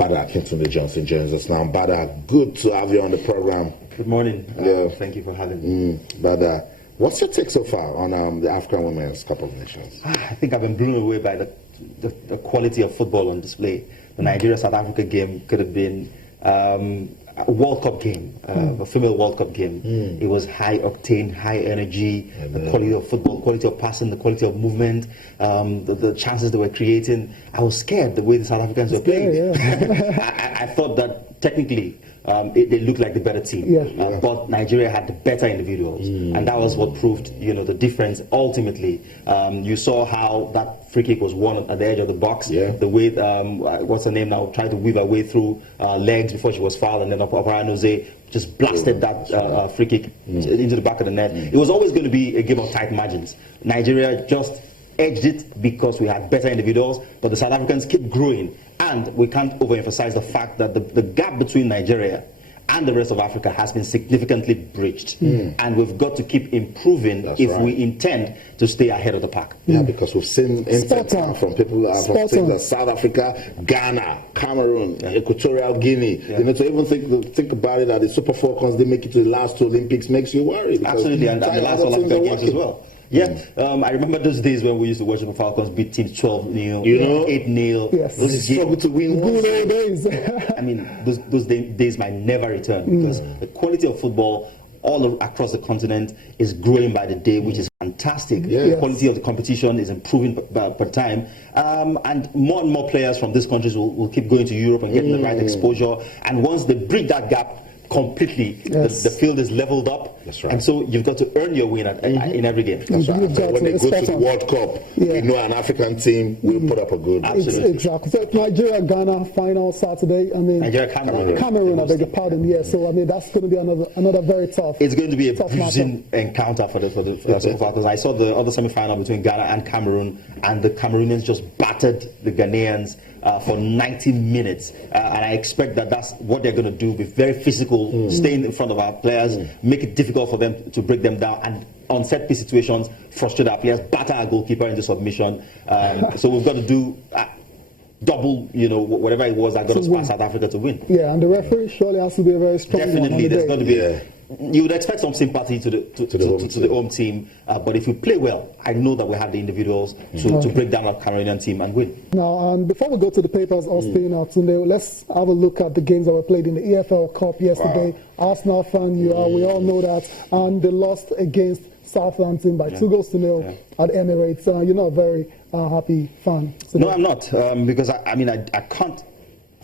Bada Kintunde Johnson joins us now. Bada, good to have you on the program. Good morning. Thank you for having me. Bada, what's your take so far on the African Women's Cup of Nations? I think I've been blown away by the quality of football on display. The Nigeria-South Africa game could have been a World Cup game, a female World Cup game. It was high octane, high energy, the quality of football, quality of passing, the quality of movement, the chances they were creating. I was scared the way the South Africans were playing. I thought that technically they looked like the better team, but Nigeria had the better individuals, and that was what proved, the difference. Ultimately, you saw how that free kick was won at the edge of the box. The way what's her name now tried to weave her way through legs before she was fouled, and then Oparanoze just blasted that free kick into the back of the net. It was always going to be a game of tight margins. Nigeria just edged it because we had better individuals, but the South Africans keep growing. And we can't overemphasize the fact that the gap between Nigeria and the rest of Africa has been significantly bridged. And we've got to keep improving we intend to stay ahead of the pack. Yeah, because we've seen input from people from things like South Africa, Ghana, Cameroon, Equatorial Guinea. To even think about it, that the Super Falcons didn't make it to the last two Olympics makes you worried. Absolutely, and the last Olympic Games as well. I remember those days when we used to watch the Falcons beat teams 12-0, 8-0. Yes, those struggle to win. Good days. I mean, those days might never return because the quality of football all across the continent is growing by the day, which is fantastic. The quality of the competition is improving per time, and more players from these countries will keep going to Europe and getting the right exposure. And once they bridge that gap completely, the field is leveled up, and so you've got to earn your win in every game. That's right. When they go to the World Cup, an African team will put up a good. Absolutely. Exactly. So Nigeria-Ghana final Saturday. Nigeria-Cameroon. I beg your pardon. So that's going to be another very tough. It's going to be a bruising encounter for the Super Falcons. I saw the other semi-final between Ghana and Cameroon, and the Cameroonians just battered the Ghanaians for 90 minutes, and I expect that that's what they're going to do. Be very physical, staying in front of our players, make it difficult for them to break them down, and on set piece situations, frustrate our players, batter our goalkeeper into submission. So we've got to do double, whatever it was that got us past South Africa to win. Yeah, and the referee surely has to be a very strong one. Definitely, there's got to be you would expect some sympathy to the home team, but if we play well, I know that we have the individuals to break down our Cameroonian team and win. Now, before we go to the papers, Austin, Tunde, let's have a look at the games that were played in the EFL Cup yesterday. Arsenal fan, we all know that, and they lost against Southampton by 2-0 at Emirates. You're not a very happy fan. No, I'm not, because I can't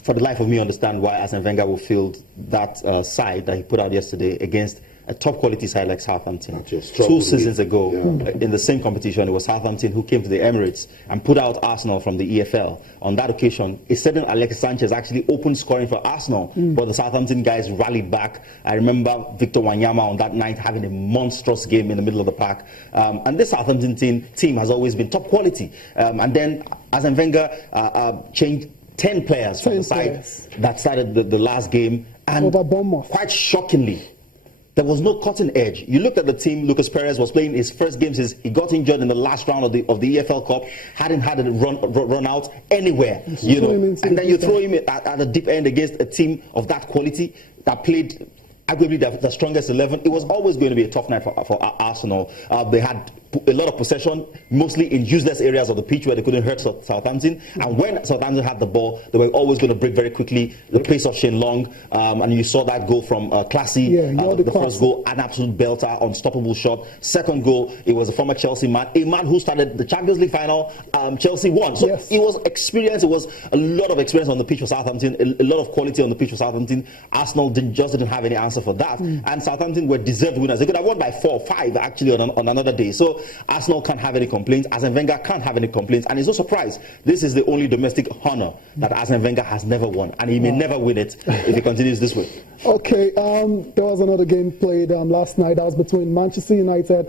for the life of me understand why Arsene Wenger will field that side that he put out yesterday against a top quality side like Southampton. 2 seasons ago, in the same competition, it was Southampton who came to the Emirates and put out Arsenal from the EFL. On that occasion, a certain Alexis Sanchez actually opened scoring for Arsenal, but the Southampton guys rallied back. I remember Victor Wanyama on that night having a monstrous game in the middle of the park. And this Southampton team has always been top quality. And then Arsene Wenger changed 10 players from the side that started the last game, and quite shockingly, there was no cutting edge. You looked at the team. Lucas Perez was playing his first game since he got injured in the last round of the EFL Cup. Hadn't had a run out anywhere, and then you throw him at the deep end against a team of that quality that played arguably the strongest 11. It was always going to be a tough night for Arsenal. They had a lot of possession, mostly in useless areas of the pitch where they couldn't hurt Southampton. And when Southampton had the ball, they were always going to break very quickly. The pace of Shane Long, and you saw that goal from Classy. The first goal, an absolute belter, unstoppable shot. Second goal, it was a former Chelsea man, a man who started the Champions League final. Chelsea won. So it was experience. It was a lot of experience on the pitch for Southampton, a lot of quality on the pitch for Southampton. Arsenal just didn't have any answer for that. And Southampton were deserved winners. They could have won by 4 or 5 actually on another day. So Arsenal can't have any complaints. Arsene Wenger can't have any complaints. And it's no surprise. This is the only domestic honor that Arsene Wenger has never won. And he may never win it if he continues this way. Okay, there was another game played last night. That was between Manchester United,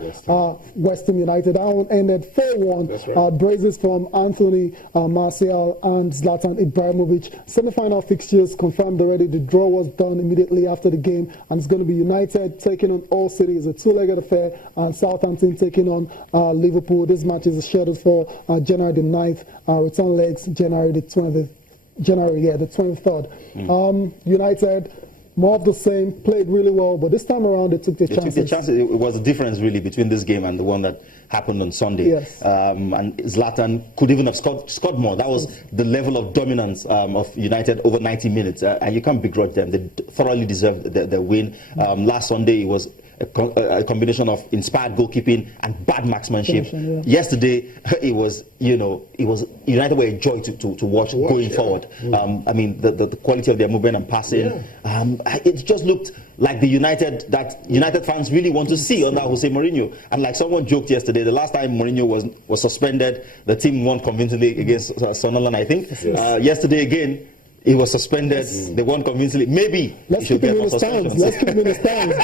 West Ham United. That one ended 4-1. Braces from Anthony Martial and Zlatan Ibrahimovic. Semi-final fixtures confirmed already. The draw was done immediately after the game. And it's going to be United taking on All City. It's a 2-legged affair. And Southampton taking on Liverpool. This match is scheduled for January the 9th. Return legs January the January, yeah, the 23rd. United, more of the same, played really well, but this time around they took their chances. It was a difference really between this game and the one that happened on Sunday. Yes. And Zlatan could even have scored more. That was the level of dominance of United over 90 minutes, and you can't begrudge them. They thoroughly deserved the win. Last Sunday it was a combination of inspired goalkeeping and bad marksmanship. Yeah. Yesterday, it was United were a joy to watch going forward. I mean, the quality of their movement and passing. It just looked like the United that United fans really want to see under Jose Mourinho. And like someone joked yesterday, the last time Mourinho was suspended, the team won convincingly against Sunderland, I think. Yes. Yesterday again, he was suspended. They won convincingly. Maybe let's keep him in the stands. Let's keep him in the stands.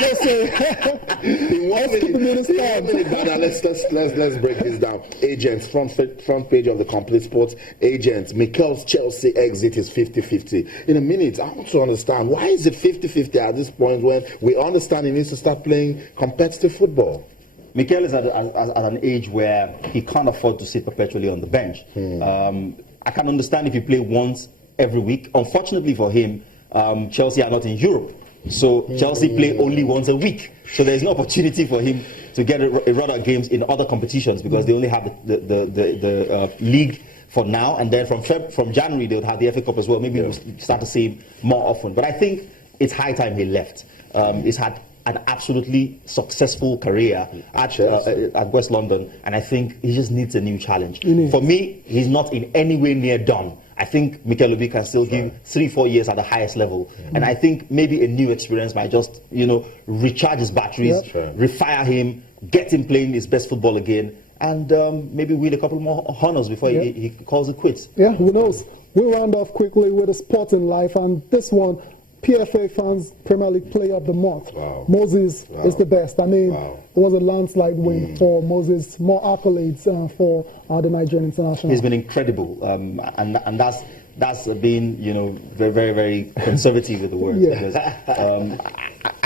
Let's break this down. Agents, front page of the Complete Sports. Agents, Mikel's Chelsea exit is 50-50. In a minute, I want to understand, why is it 50-50 at this point when we understand he needs to start playing competitive football? Mikel is at an age where he can't afford to sit perpetually on the bench. I can understand if you play once every week. Unfortunately for him, Chelsea are not in Europe, so Chelsea play only once a week. So there's no opportunity for him to get a run of games in other competitions because they only have the league for now, and then from January they would have the FA Cup as well. Maybe we'll start to see him more often. But I think it's high time he left. He's had an absolutely successful career at West London, and I think he just needs a new challenge. For me, he's not in any way near done. I think Mikel can still give 3-4 years at the highest level. And I think maybe a new experience might just, recharge his batteries, refire him, get him playing his best football again, and maybe win a couple more honours before he calls it quits. Yeah, who knows? We'll round off quickly with a sporting life, and this one, PFA fans Premier League Player of the Month. Moses is the best. I mean, it was a landslide win for Moses. More accolades for the Nigerian international. He's been incredible, and that's been very, very, very conservative with the word. Because,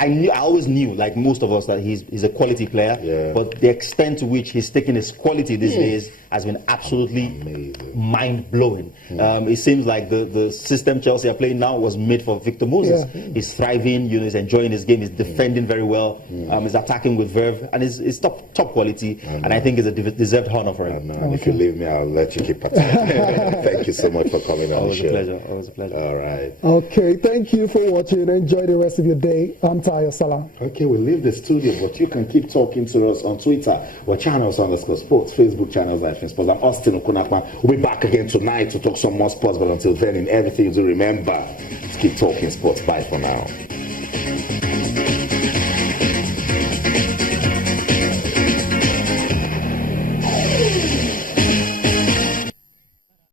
I always knew, like most of us, that he's a quality player. But the extent to which he's taken his quality these days has been absolutely mind-blowing. It seems like the system Chelsea are playing now was made for Victor Moses. He's thriving, he's enjoying his game, he's defending very well, he's attacking with verve, and he's top quality. And I think it's a deserved honor for him. And if you leave me, I'll let you keep participating. Thank you so much for coming on the show. Always a pleasure. All right. Okay, thank you for watching. Enjoy the rest of your day. I'm Tayo Salah. Okay, we leave the studio, but you can keep talking to us on Twitter or channels_sports, Facebook channels like Sports. I'm Austin Okunakman. We'll be back again tonight to talk some more sports, but until then, in everything you do, remember to keep talking sports. Bye for now.